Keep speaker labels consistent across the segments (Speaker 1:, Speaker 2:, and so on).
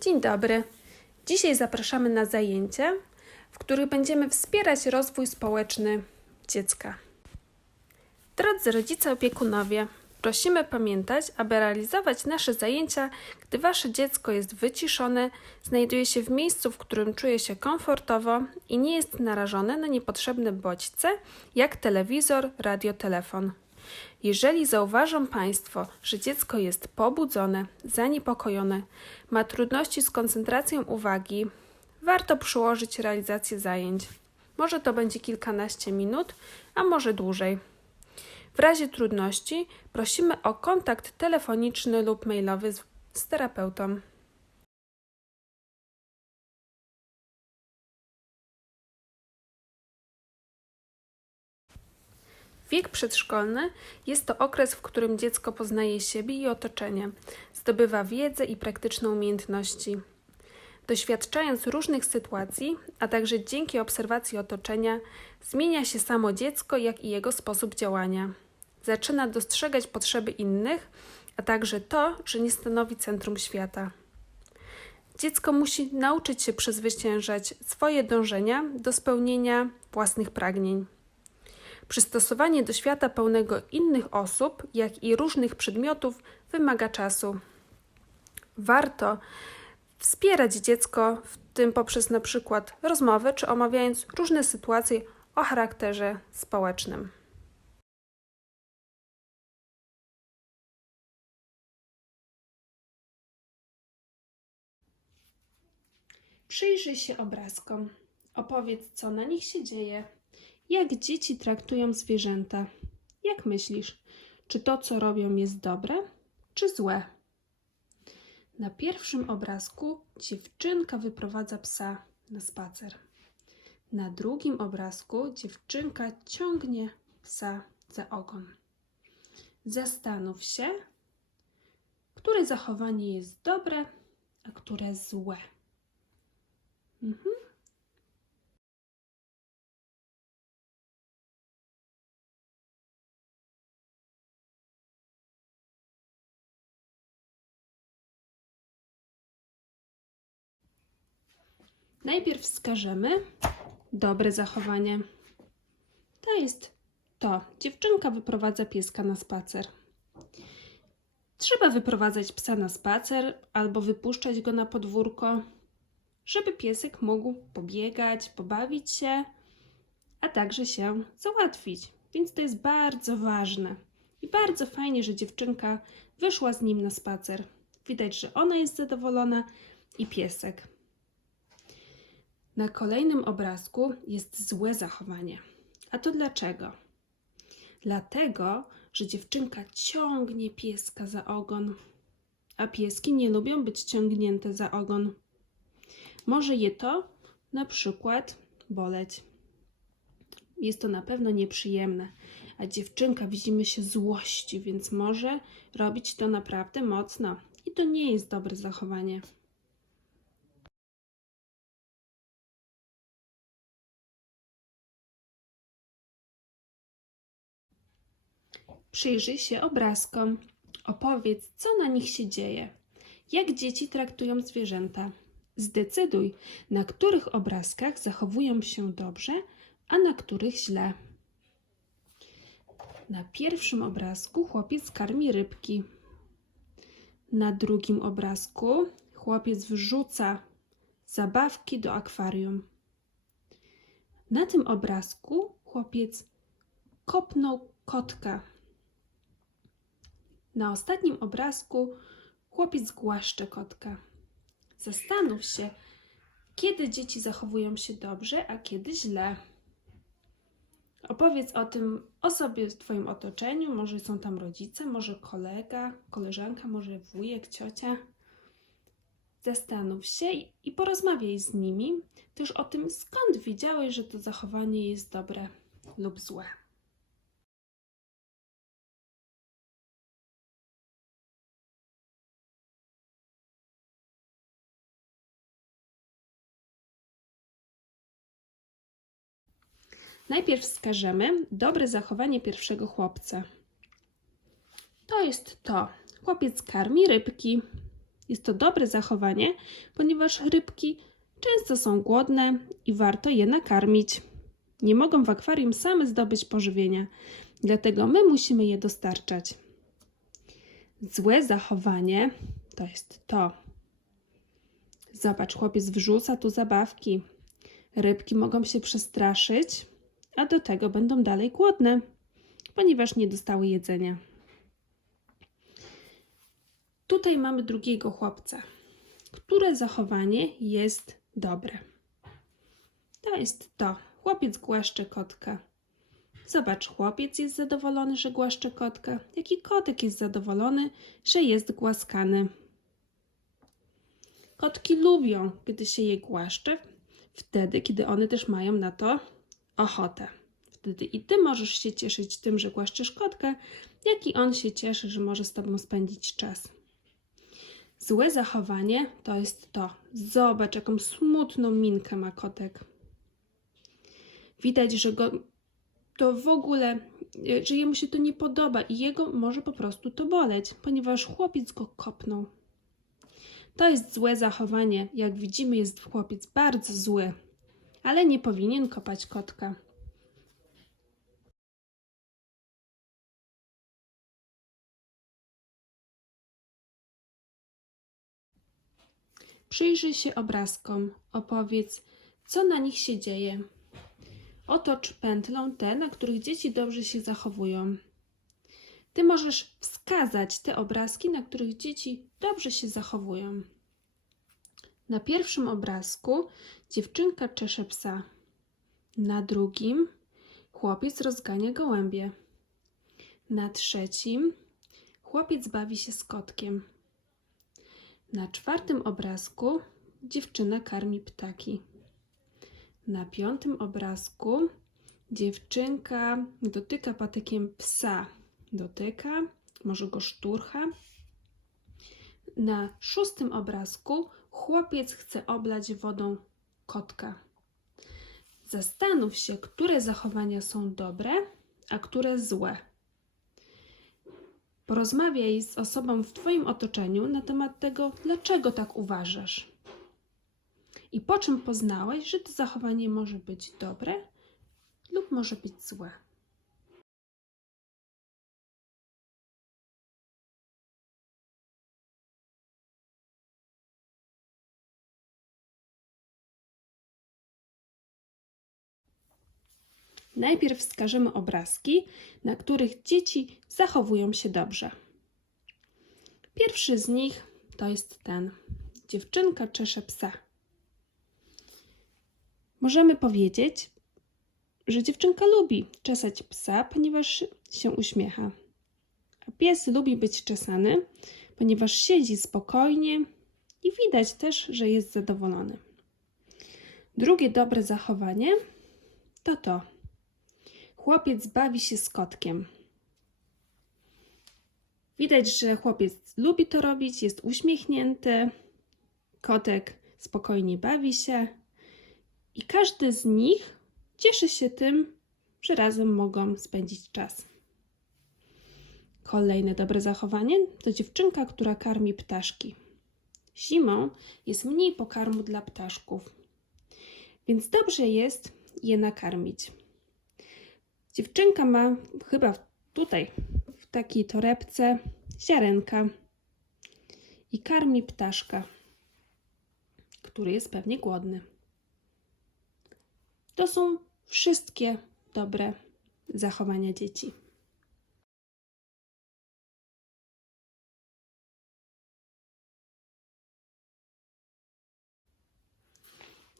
Speaker 1: Dzień dobry. Dzisiaj zapraszamy na zajęcia, w których będziemy wspierać rozwój społeczny dziecka. Drodzy rodzice opiekunowie, prosimy pamiętać, aby realizować nasze zajęcia, gdy wasze dziecko jest wyciszone, znajduje się w miejscu, w którym czuje się komfortowo i nie jest narażone na niepotrzebne bodźce, jak telewizor, radio, telefon. Jeżeli zauważą Państwo, że dziecko jest pobudzone, zaniepokojone, ma trudności z koncentracją uwagi, warto przyłożyć realizację zajęć. Może to będzie kilkanaście minut, a może dłużej. W razie trudności prosimy o kontakt telefoniczny lub mailowy z, z terapeutą. Wiek przedszkolny jest to okres, w którym dziecko poznaje siebie i otoczenie, zdobywa wiedzę i praktyczne umiejętności. Doświadczając różnych sytuacji, a także dzięki obserwacji otoczenia, zmienia się samo dziecko, jak i jego sposób działania. Zaczyna dostrzegać potrzeby innych, a także to, że nie stanowi centrum świata. Dziecko musi nauczyć się przezwyciężać swoje dążenia do spełnienia własnych pragnień. Przystosowanie do świata pełnego innych osób, jak i różnych przedmiotów, wymaga czasu. Warto wspierać dziecko w tym poprzez na przykład rozmowy czy omawiając różne sytuacje o charakterze społecznym. Przyjrzyj się obrazkom. Opowiedz, co na nich się dzieje. Jak dzieci traktują zwierzęta? Jak myślisz, czy to, co robią, jest dobre, czy złe? Na pierwszym obrazku dziewczynka wyprowadza psa na spacer. Na drugim obrazku dziewczynka ciągnie psa za ogon. Zastanów się, które zachowanie jest dobre, a które złe. Mhm. Najpierw wskażemy dobre zachowanie. To jest to. Dziewczynka wyprowadza pieska na spacer. Trzeba wyprowadzać psa na spacer albo wypuszczać go na podwórko, żeby piesek mógł pobiegać, pobawić się, a także się załatwić. Więc to jest bardzo ważne. I bardzo fajnie, że dziewczynka wyszła z nim na spacer. Widać, że ona jest zadowolona i piesek. Na kolejnym obrazku jest złe zachowanie. A to dlaczego? Dlatego, że dziewczynka ciągnie pieska za ogon, a pieski nie lubią być ciągnięte za ogon. Może je to na przykład boleć. Jest to na pewno nieprzyjemne, a dziewczynka widzimy się złości, więc może robić to naprawdę mocno. I to nie jest dobre zachowanie. Przyjrzyj się obrazkom. Opowiedz, co na nich się dzieje. Jak dzieci traktują zwierzęta. Zdecyduj, na których obrazkach zachowują się dobrze, a na których źle. Na pierwszym obrazku chłopiec karmi rybki. Na drugim obrazku chłopiec wrzuca zabawki do akwarium. Na tym obrazku chłopiec kopnął kotka. Na ostatnim obrazku chłopiec głaszcze kotka. Zastanów się, kiedy dzieci zachowują się dobrze, a kiedy źle. Opowiedz o tym osobie w Twoim otoczeniu. Może są tam rodzice, może kolega, koleżanka, może wujek, ciocia. Zastanów się i- porozmawiaj z nimi też o tym, skąd wiedziałeś, że to zachowanie jest dobre lub złe. Najpierw wskażemy dobre zachowanie pierwszego chłopca. To jest to. Chłopiec karmi rybki. Jest to dobre zachowanie, ponieważ rybki często są głodne i warto je nakarmić. Nie mogą w akwarium same zdobyć pożywienia, dlatego my musimy je dostarczać. Złe zachowanie to jest to. Zobacz, chłopiec wrzuca tu zabawki. Rybki mogą się przestraszyć, a do tego będą dalej głodne, ponieważ nie dostały jedzenia. Tutaj mamy drugiego chłopca. Które zachowanie jest dobre? To jest to. Chłopiec głaszcze kotka. Zobacz, chłopiec jest zadowolony, że głaszcze kotka, jak i kotek jest zadowolony, że jest głaskany. Kotki lubią, gdy się je głaszcze, wtedy, kiedy one też mają na to ochotę. Wtedy i ty możesz się cieszyć tym, że głaszczesz kotkę, jak i on się cieszy, że może z tobą spędzić czas. Złe zachowanie to jest to. Zobacz, jaką smutną minkę ma kotek. Widać, że go to w ogóle, że jemu się to nie podoba i jego może po prostu to boleć, ponieważ chłopiec go kopnął. To jest złe zachowanie. Jak widzimy, jest chłopiec bardzo zły, ale nie powinien kopać kotka. Przyjrzyj się obrazkom, opowiedz, co na nich się dzieje. Otocz pętlą te, na których dzieci dobrze się zachowują. Ty możesz wskazać te obrazki, na których dzieci dobrze się zachowują. Na pierwszym obrazku dziewczynka czesze psa. Na drugim chłopiec rozgania gołębie. Na trzecim chłopiec bawi się z kotkiem. Na czwartym obrazku dziewczyna karmi ptaki. Na piątym obrazku dziewczynka dotyka patykiem psa. Dotyka, może go szturcha. Na szóstym obrazku chłopiec chce oblać wodą kotka. Zastanów się, które zachowania są dobre, a które złe. Porozmawiaj z osobą w Twoim otoczeniu na temat tego, dlaczego tak uważasz. I po czym poznałeś, że to zachowanie może być dobre lub może być złe. Najpierw wskażemy obrazki, na których dzieci zachowują się dobrze. Pierwszy z nich to jest ten. Dziewczynka czesze psa. Możemy powiedzieć, że dziewczynka lubi czesać psa, ponieważ się uśmiecha. A pies lubi być czesany, ponieważ siedzi spokojnie i widać też, że jest zadowolony. Drugie dobre zachowanie to to. Chłopiec bawi się z kotkiem. Widać, że chłopiec lubi to robić, jest uśmiechnięty. Kotek spokojnie bawi się. I każdy z nich cieszy się tym, że razem mogą spędzić czas. Kolejne dobre zachowanie to dziewczynka, która karmi ptaszki. Zimą jest mniej pokarmu dla ptaszków, więc dobrze jest je nakarmić. Dziewczynka ma chyba tutaj, w takiej torebce, ziarenka i karmi ptaszka, który jest pewnie głodny. To są wszystkie dobre zachowania dzieci.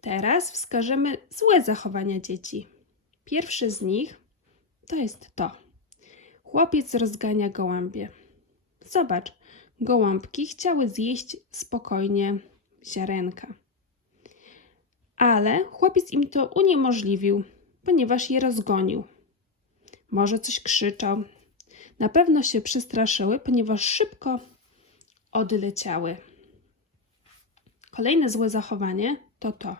Speaker 1: Teraz wskażemy złe zachowania dzieci. Pierwszy z nich to jest to. Chłopiec rozgania gołębie. Zobacz, gołąbki chciały zjeść spokojnie ziarenka. Ale chłopiec im to uniemożliwił, ponieważ je rozgonił. Może coś krzyczał. Na pewno się przestraszyły, ponieważ szybko odleciały. Kolejne złe zachowanie to to.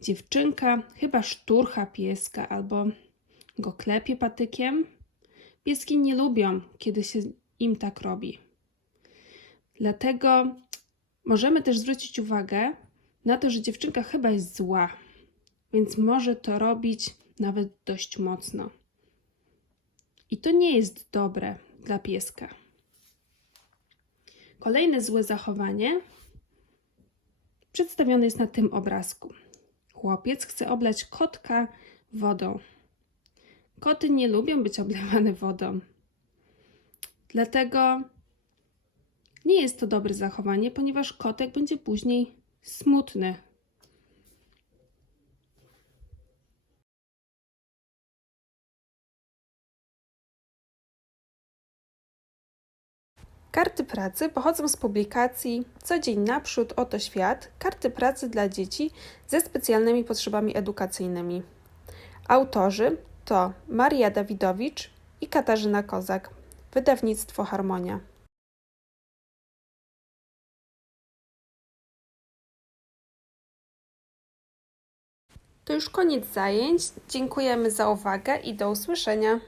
Speaker 1: Dziewczynka chyba szturcha pieska albo go klepie patykiem. Pieski nie lubią, kiedy się im tak robi. Dlatego Możemy też zwrócić uwagę na to, że dziewczynka chyba jest zła, więc może to robić nawet dość mocno. I to nie jest dobre dla pieska. Kolejne złe zachowanie przedstawione jest na tym obrazku. Chłopiec chce oblać kotka wodą. Koty nie lubią być oblewane wodą. Dlatego nie jest to dobre zachowanie, ponieważ kotek będzie później smutny. Karty pracy pochodzą z publikacji Co dzień naprzód, oto świat. Karty pracy dla dzieci ze specjalnymi potrzebami edukacyjnymi. Autorzy to Maria Dawidowicz i Katarzyna Kozak. Wydawnictwo Harmonia. To już koniec zajęć. Dziękujemy za uwagę i do usłyszenia.